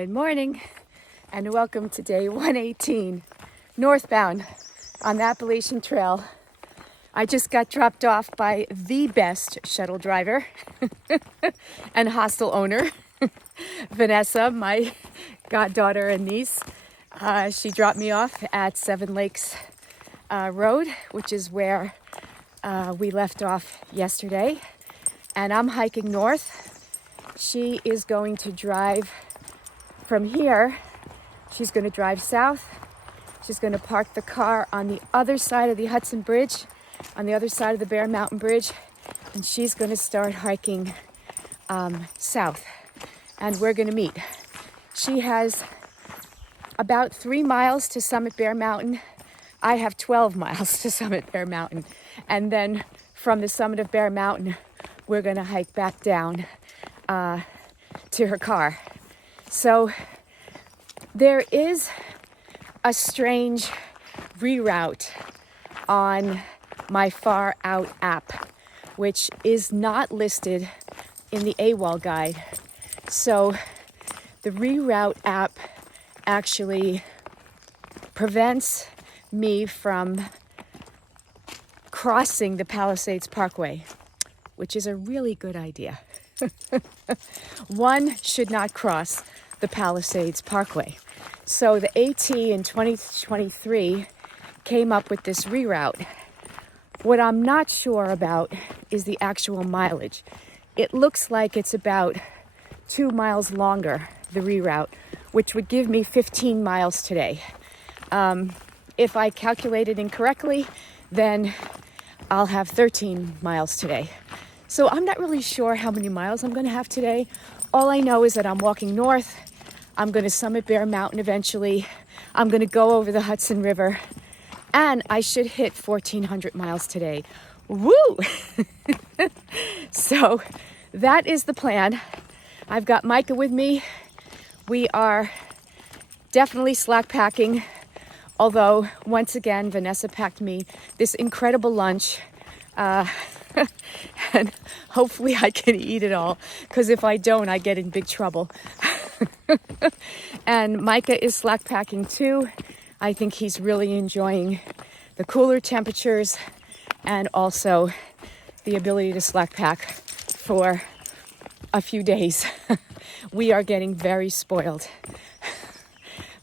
Good morning and welcome to day 118 northbound on the Appalachian Trail. I just got dropped off by the best shuttle driver and hostel owner, Vanessa, my goddaughter and niece. She dropped me off at Seven Lakes Road, which is where we left off yesterday. And I'm hiking north. She is going to drive from here. She's going to drive south. She's going to park the car on the other side of the Hudson Bridge, on the other side of the Bear Mountain Bridge, and she's going to start hiking south. And we're going to meet. She has about 3 miles to summit Bear Mountain. I have 12 miles to summit Bear Mountain. And then from the summit of Bear Mountain, we're going to hike back down to her car. So there is a strange reroute on my Far Out app, which is not listed in the AWOL guide. So the reroute app actually prevents me from crossing the Palisades Parkway, which is a really good idea. One should not cross the Palisades Parkway. So the AT in 2023 came up with this reroute. What I'm not sure about is the actual mileage. It looks like it's about 2 miles longer, the reroute, which would give me 15 miles today. If I calculated incorrectly, then I'll have 13 miles today. So I'm not really sure how many miles I'm going to have today. All I know is that I'm walking north. I'm going to summit Bear Mountain eventually. I'm going to go over the Hudson River. And I should hit 1,400 miles today. Woo! So that is the plan. I've got Micah with me. We are definitely slack packing. Although, once again, Vanessa packed me this incredible lunch. And hopefully I can eat it all, because if I don't, I get in big trouble. And Micah is slack packing too. I think he's really enjoying the cooler temperatures and also the ability to slack pack for a few days. We are getting very spoiled.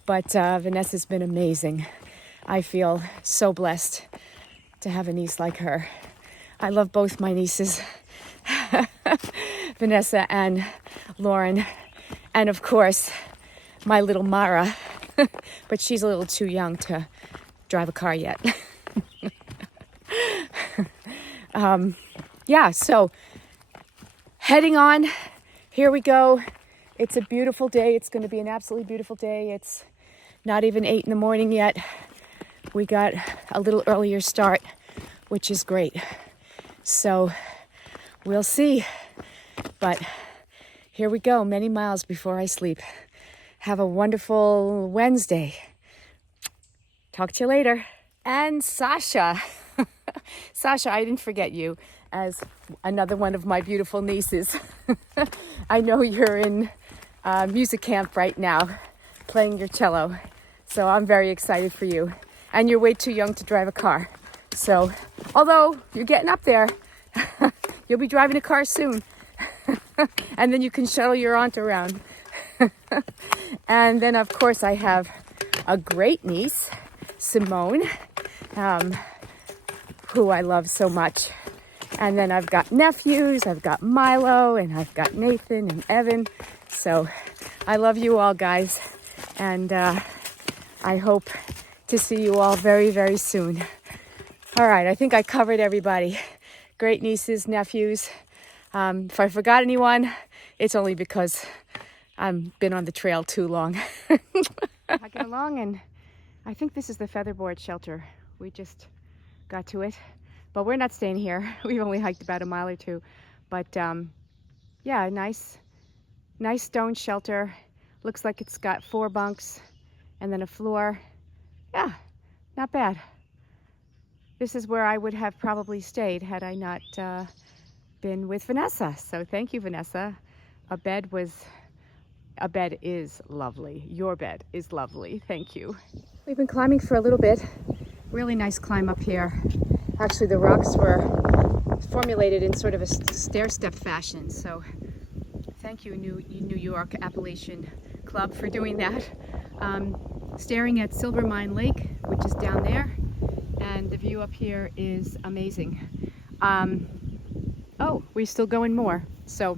But Vanessa's been amazing. I feel so blessed to have a niece like her. I love both my nieces, Vanessa and Lauren, and of course, my little Mara, but she's a little too young to drive a car yet. So heading on, here we go. It's a beautiful day. It's going to be an absolutely beautiful day. It's not even 8 in the morning yet. We got a little earlier start, which is great. So we'll see. But here we go, many miles before I sleep. Have a wonderful Wednesday. Talk to you later. And Sasha. Sasha, I didn't forget you as another one of my beautiful nieces. I know you're in music camp right now, playing your cello. So I'm very excited for you. And you're way too young to drive a car. So, although you're getting up there, you'll be driving a car soon. And then you can shuttle your aunt around. And then, of course, I have a great niece, Simone, who I love so much. And then I've got nephews, I've got Milo, and I've got Nathan and Evan. So I love you all, guys. And I hope to see you all very, very soon. All right, I think I covered everybody. Great nieces, nephews. If I forgot anyone, it's only because I've been on the trail too long. I get along, and I think this is the Featherboard shelter. We just got to it, but we're not staying here. We've only hiked about a mile or two, but yeah, nice stone shelter. Looks like it's got 4 bunks and then a floor. Yeah, not bad. This is where I would have probably stayed had I not been with Vanessa. So thank you, Vanessa. A bed was A bed is lovely. Your bed is lovely. Thank you. We've been climbing for a little bit. Really nice climb up here. Actually, the rocks were formulated in sort of a stair-step fashion. So thank you, New York Appalachian Club, for doing that. Staring at Silver Mine Lake, which is down there. And the view up here is amazing. Oh, we're still going more. So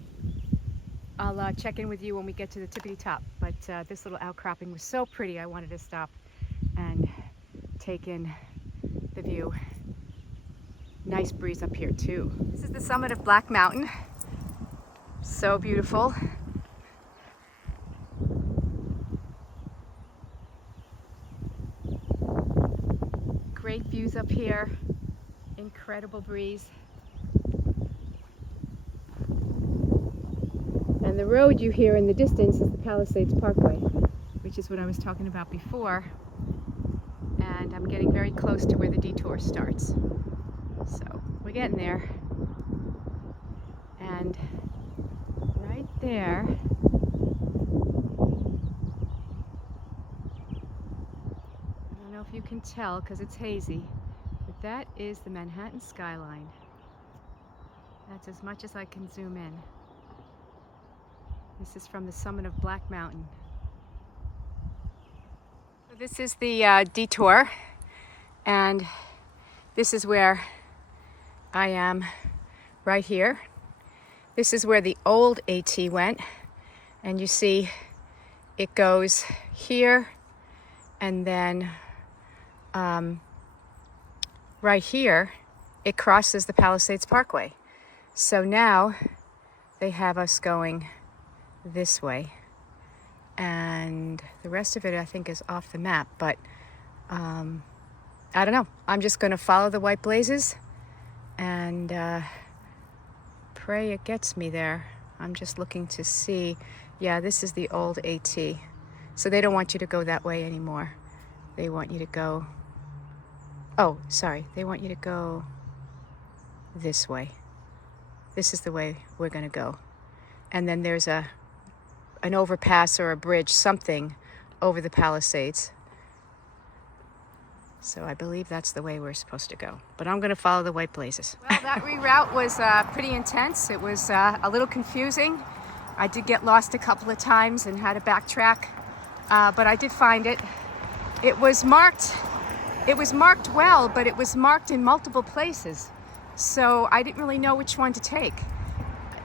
I'll check in with you when we get to the tippity top. But this little outcropping was so pretty, I wanted to stop and take in the view. Nice breeze up here too. This is the summit of Black Mountain. So beautiful. Great views up here. Incredible breeze. And the road you hear in the distance is the Palisades Parkway, which is what I was talking about before. And I'm getting very close to where the detour starts. So we're getting there. And right there, I don't know if you can tell because it's hazy, but that is the Manhattan skyline. That's as much as I can zoom in. This is from the summit of Black Mountain. So this is the detour, and this is where I am right here. This is where the old AT went, and you see it goes here, and then right here it crosses the Palisades Parkway. So now they have us going this way, and the rest of it I think is off the map, but I don't know. I'm just going to follow the white blazes and pray it gets me there. I'm just looking to see. Yeah, this is the old AT. So they don't want you to go that way anymore. They want you to go, oh, sorry. They want you to go this way. This is the way we're going to go. And then there's an overpass or a bridge, something over the Palisades. So I believe that's the way we're supposed to go. But I'm going to follow the white blazes. Well, that reroute was pretty intense. It was a little confusing. I did get lost a couple of times and had to backtrack. But I did find it. It was marked well, but it was marked in multiple places. So I didn't really know which one to take.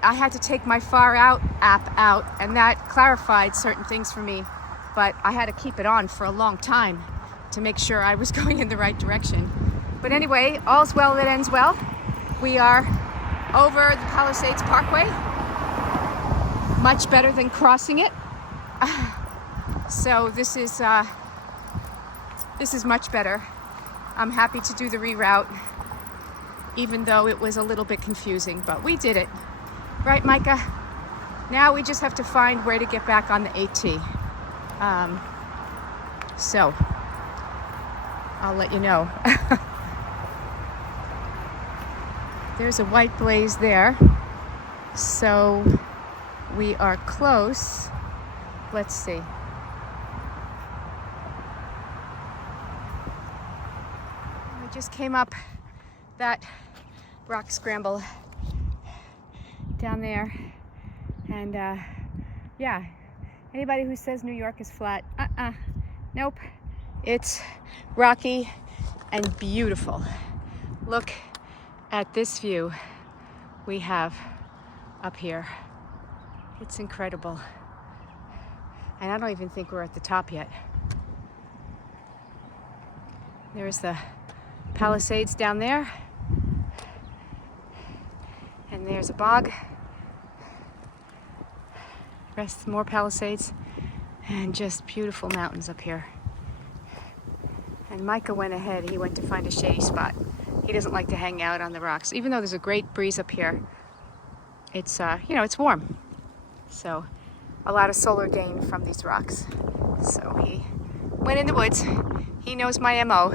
I had to take my Far Out app out, and that clarified certain things for me. But I had to keep it on for a long time to make sure I was going in the right direction. But anyway, all's well that ends well. We are over the Palisades Parkway. Much better than crossing it. So this is much better. I'm happy to do the reroute, even though it was a little bit confusing, but we did it. Right, Micah? Now we just have to find where to get back on the AT. So I'll let you know. There's a white blaze there. So we are close. Let's see. I just came up that rock scramble down there, and yeah, anybody who says New York is flat, nope, it's rocky and beautiful. Look at this view we have up here. It's incredible, and I don't even think we're at the top yet. There's the Palisades down there, and there's a bog. Rest more Palisades, and just beautiful mountains up here. And Micah went ahead. He went to find a shady spot. He doesn't like to hang out on the rocks, even though there's a great breeze up here. It's it's warm, so a lot of solar gain from these rocks. So he went in the woods. He knows my MO.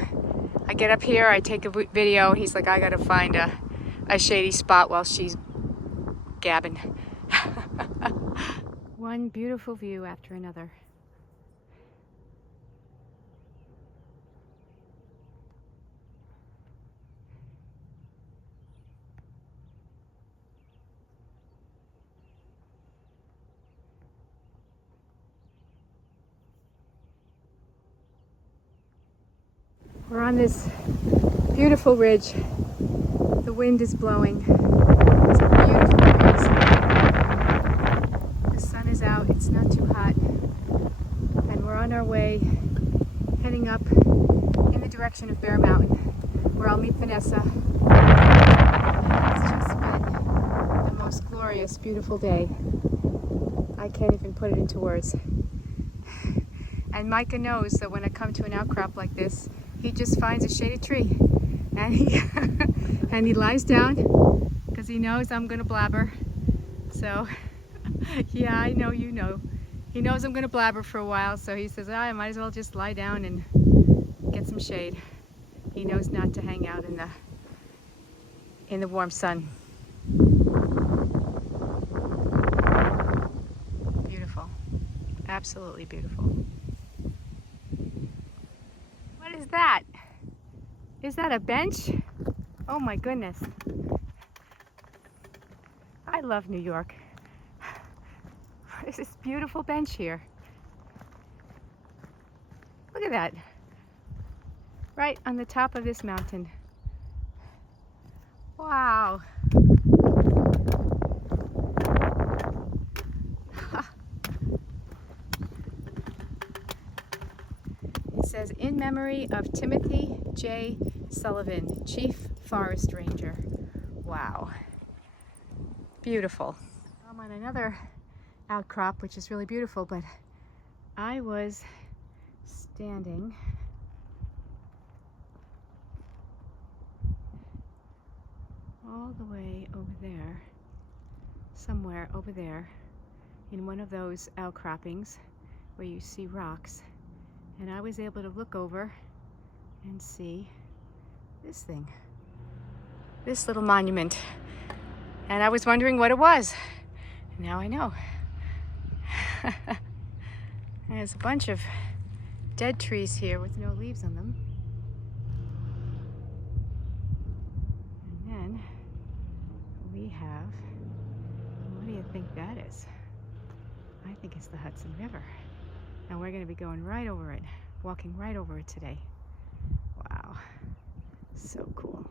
I get up here, I take a video, and he's like, I gotta find a shady spot while she's gabbing. One beautiful view after another. We're on this beautiful ridge. The wind is blowing. It's a beautiful breeze. The sun is out. It's not too hot. And we're on our way, heading up in the direction of Bear Mountain, where I'll meet Vanessa. It's just been the most glorious, beautiful day. I can't even put it into words. And Micah knows that when I come to an outcrop like this, he just finds a shaded tree and he lies down because he knows I'm gonna blabber. So yeah, I know, you know. He knows I'm gonna blabber for a while, so he says, I might as well just lie down and get some shade. He knows not to hang out in the warm sun. Beautiful, absolutely beautiful. What is that? Is that a bench? Oh my goodness. I love New York. What is this beautiful bench here? Look at that. Right on the top of this mountain. Wow. It says, in memory of Timothy J. Sullivan, Chief Forest Ranger. Wow. Beautiful. I'm on another outcrop, which is really beautiful, but I was standing all the way over there, somewhere over there, in one of those outcroppings where you see rocks. And I was able to look over and see this thing, this little monument. And I was wondering what it was. Now I know. There's a bunch of dead trees here with no leaves on them. And then we have, what do you think that is? I think it's the Hudson River. And we're going to be going right over it, walking right over it today. Wow, so cool.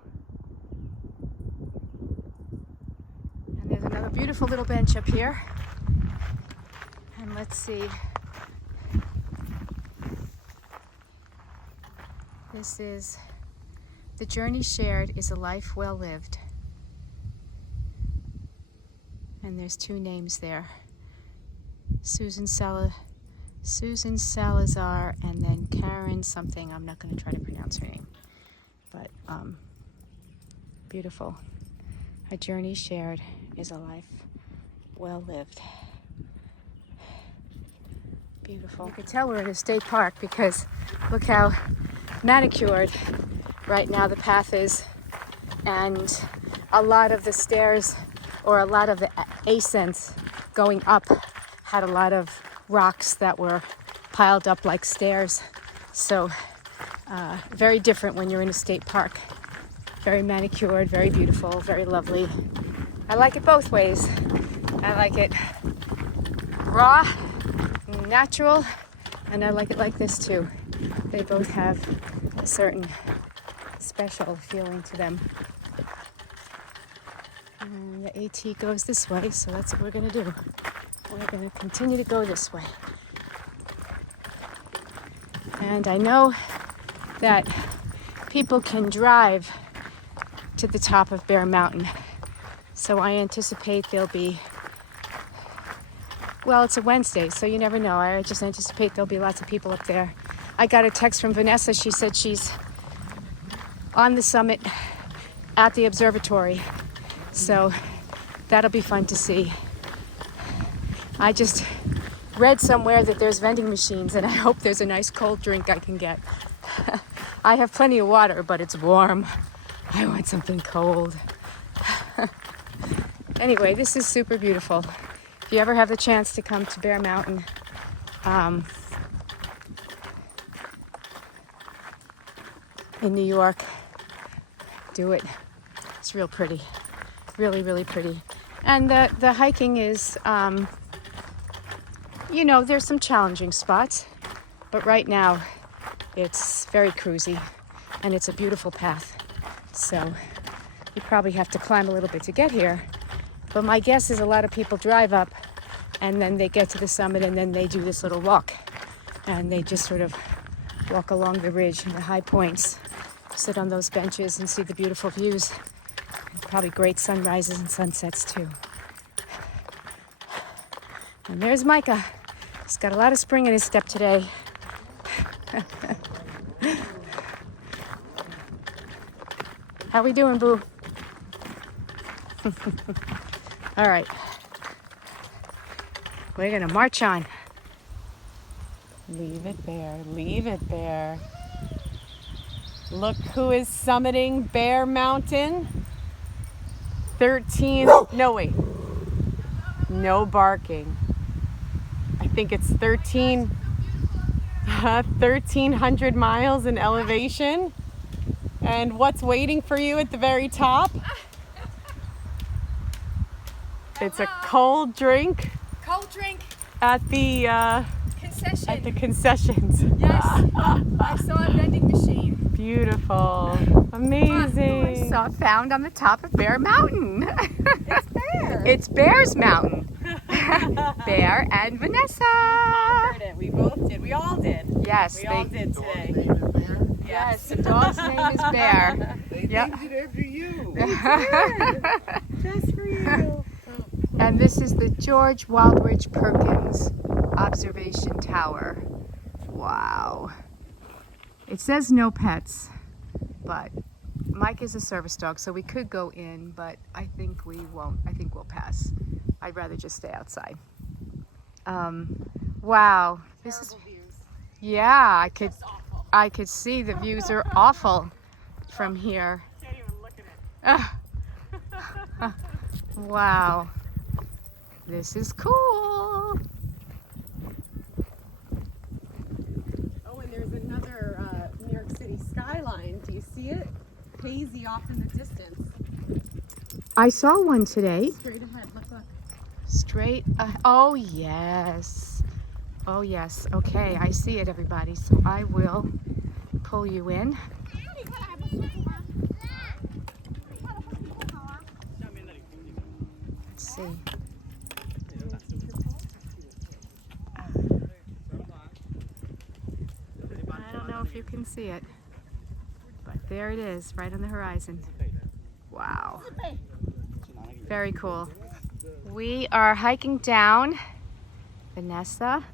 And there's another beautiful little bench up here. And let's see. This is, the journey shared is a life well lived. And there's two names there. Susan Salazar, and then Karen something. I'm not going to try to pronounce her name, but beautiful. A journey shared is a life well lived. Beautiful. You can tell we're in a state park because look how manicured right now the path is, and a lot of the stairs, or a lot of the ascents going up, had a lot of rocks that were piled up like stairs. So very different when you're in a state park. Very manicured, very beautiful, very lovely. I like it both ways. I like it raw, natural, and I like it like this too. They both have a certain special feeling to them. And the AT goes this way, so that's what we're gonna do. We're going to continue to go this way. And I know that people can drive to the top of Bear Mountain. So I anticipate there'll be, well, it's a Wednesday, so you never know. I just anticipate there'll be lots of people up there. I got a text from Vanessa. She said she's on the summit at the observatory. So that'll be fun to see. I just read somewhere that there's vending machines, and I hope there's a nice cold drink I can get. I have plenty of water, but it's warm. I want something cold. Anyway, this is super beautiful. If you ever have the chance to come to Bear Mountain, in New York, do it. It's real pretty. Really, really pretty. And the hiking is, you know, there's some challenging spots, but right now it's very cruisy and it's a beautiful path. So you probably have to climb a little bit to get here. But my guess is a lot of people drive up and then they get to the summit and then they do this little walk. And they just sort of walk along the ridge and the high points, sit on those benches and see the beautiful views. And probably great sunrises and sunsets too. And there's Micah. He's got a lot of spring in his step today. How we doing, boo? All right. We're gonna march on. Leave it there, leave it there. Look who is summiting Bear Mountain. 13, no wait, no barking. I think it's 1,300 miles in elevation. And what's waiting for you at the very top? It's a cold drink. Cold drink. At the Concession. At the concessions. Yes. I saw a vending machine. Beautiful. Amazing. Found on the top of Bear Mountain. It's Bear. It's Bear's Mountain. Bear and Vanessa. We conquered it. We both did. We all did. Yes. We all did today. Yes, the dog's name is Bear. Yep. Named it after you. Just for you. And this is the George Wildridge Perkins Observation Tower. Wow. It says no pets, but Mike is a service dog, so we could go in, but I think we won't. I think we'll pass. I'd rather just stay outside. Wow. This is, yeah, I could see the views are awful from here. Can't even look at it. Wow. This is cool. Oh, and there's another New York City skyline. Do you see it? Hazy off in the distance. I saw one today. Straight ahead. Look. Straight. Oh, yes. Oh, yes. Okay, I see it, everybody. So I will pull you in. Let's see. I don't know if you can see it, but there it is, right on the horizon. Wow. Very cool. We are hiking down. Vanessa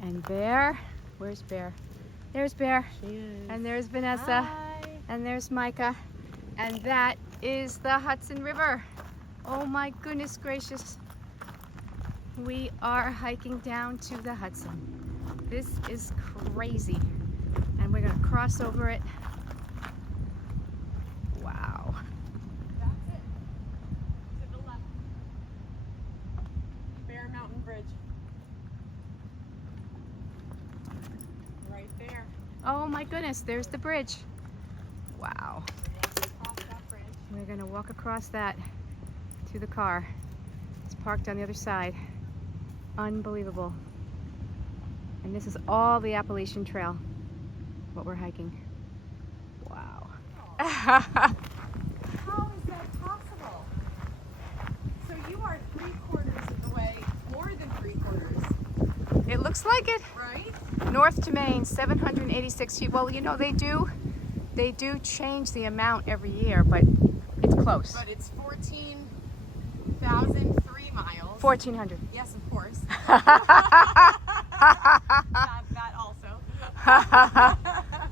and Bear. Where's Bear? There's Bear. And there's Vanessa. Hi. And there's Micah. And that is the Hudson River. Oh my goodness gracious. We are hiking down to the Hudson. This is crazy. And we're gonna cross over it. Wow. That's it. To the left. Bear Mountain Bridge. Right there. Oh my goodness, there's the bridge. Wow. Across that bridge. We're gonna walk across that to the car. It's parked on the other side. Unbelievable. And this is all the Appalachian Trail, what we're hiking. Wow. How is that possible? So you are 3/4 of the way, more than 3/4, It looks like it. right? North to Maine, 786 feet. Well, you know, they do change the amount every year, but it's close. But it's 14,003 miles. 1,400. Yes, of course. that also.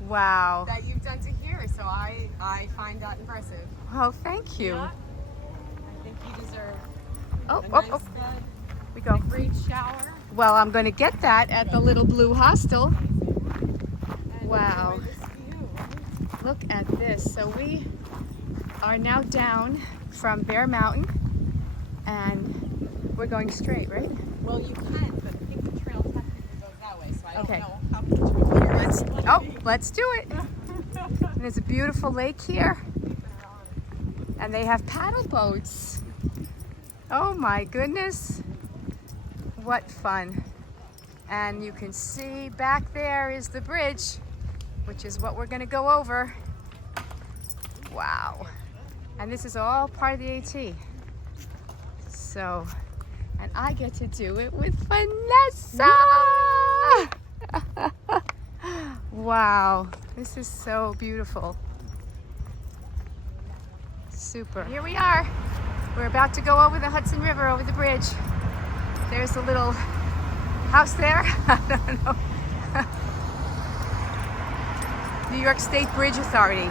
Wow. That you've done to here, so I find that impressive. Oh, thank you. Yeah. I think you deserve Oh, a oh, nice oh. bed, We go. a great shower. Well, I'm going to get that at the Little Blue Hostel. And Wow. enjoy this view. Look at this. So we are now down from Bear Mountain, and We're going straight, right? Well, you can, but I think the trail technically goes that way, so I Okay. don't know how controlled Let's, oh, let's do it. And there's a beautiful lake here. And they have paddle boats. Oh my goodness. What fun. And you can see back there is the bridge, which is what we're gonna go over. Wow. And this is all part of the AT. So, and I get to do it with Vanessa. Wow, this is so beautiful. Super. Here we are. We're about to go over the Hudson River, over the bridge. There's a little house there. I don't know. New York State Bridge Authority.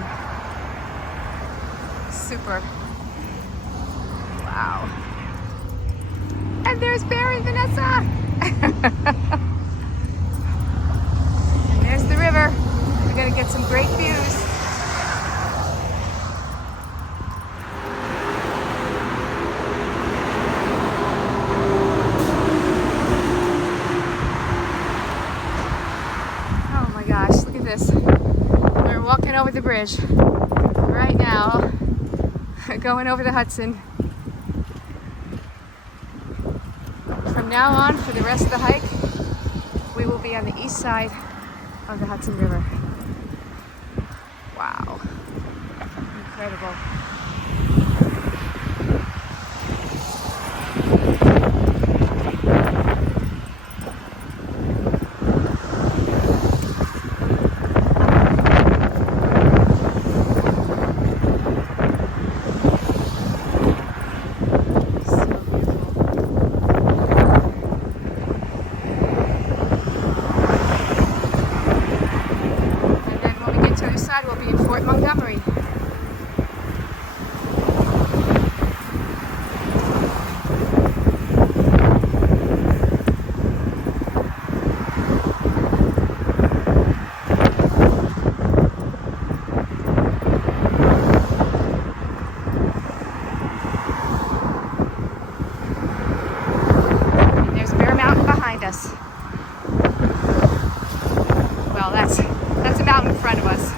Super. Wow. And there's Bear and Vanessa. And there's the river. We're gonna get some great views. Oh my gosh, look at this. We're walking over the bridge right now, going over the Hudson. From now on, for the rest of the hike, we will be on the east side of the Hudson River. Wow. Incredible. We'll be in Fort Montgomery. And there's Bear Mountain behind us. Well, that's a mountain in front of us.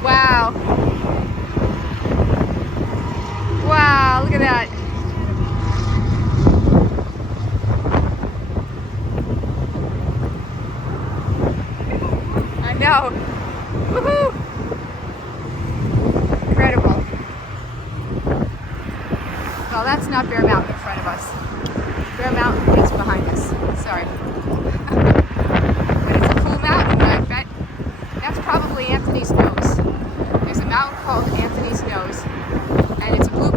Wow. Wow, look at that. I know. Woohoo! Incredible. Well, that's not Bear Mountain in front of us. Bear Mountain is behind us. Sorry. But it's a cool mountain, I bet. That's probably Anthony's Nose. There's a mountain called Anthony's Nose, and it's a blue